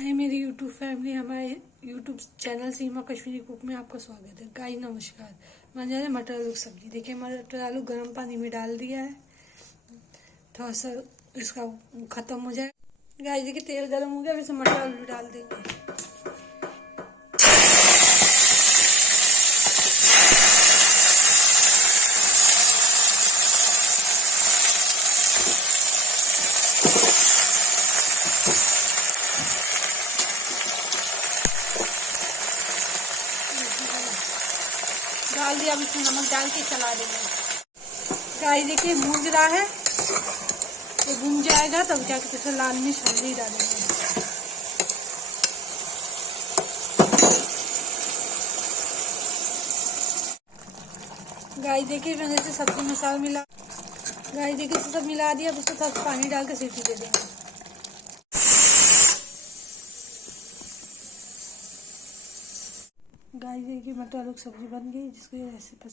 हाय मेरी YouTube family, हमारे YouTube channel सीमा Kashmiri cook में आपका स्वागत है। गाइस नमस्कार। बन जा रहे मटर आलू की सब्जी। देखिए मटर आलू गर्म पानी में डाल दिया है, थोड़ा सा इसका खत्म हो जाए। गाइस देखिए तेल गर्म हो गया, अब इसमें मटर आलू डाल देंगे। डाल दिया, अब इसमें नमक डाल के चला देंगे। गाइस देखिए भूंज रहा है, ये भूंज जाएगा तब जाके इसमें लाल मिर्च हल्दी डालेंगे। गाइस देखिए मैंने जैसे सब्जी मसाला मिला, गाइस देखिए सब मिला दिया। अब उसको थोड़ा पानी डाल के सीटी दे देंगे। गाइस देखिए मटर आलू की सब्जी बन गई, जिसको ये रेसिपी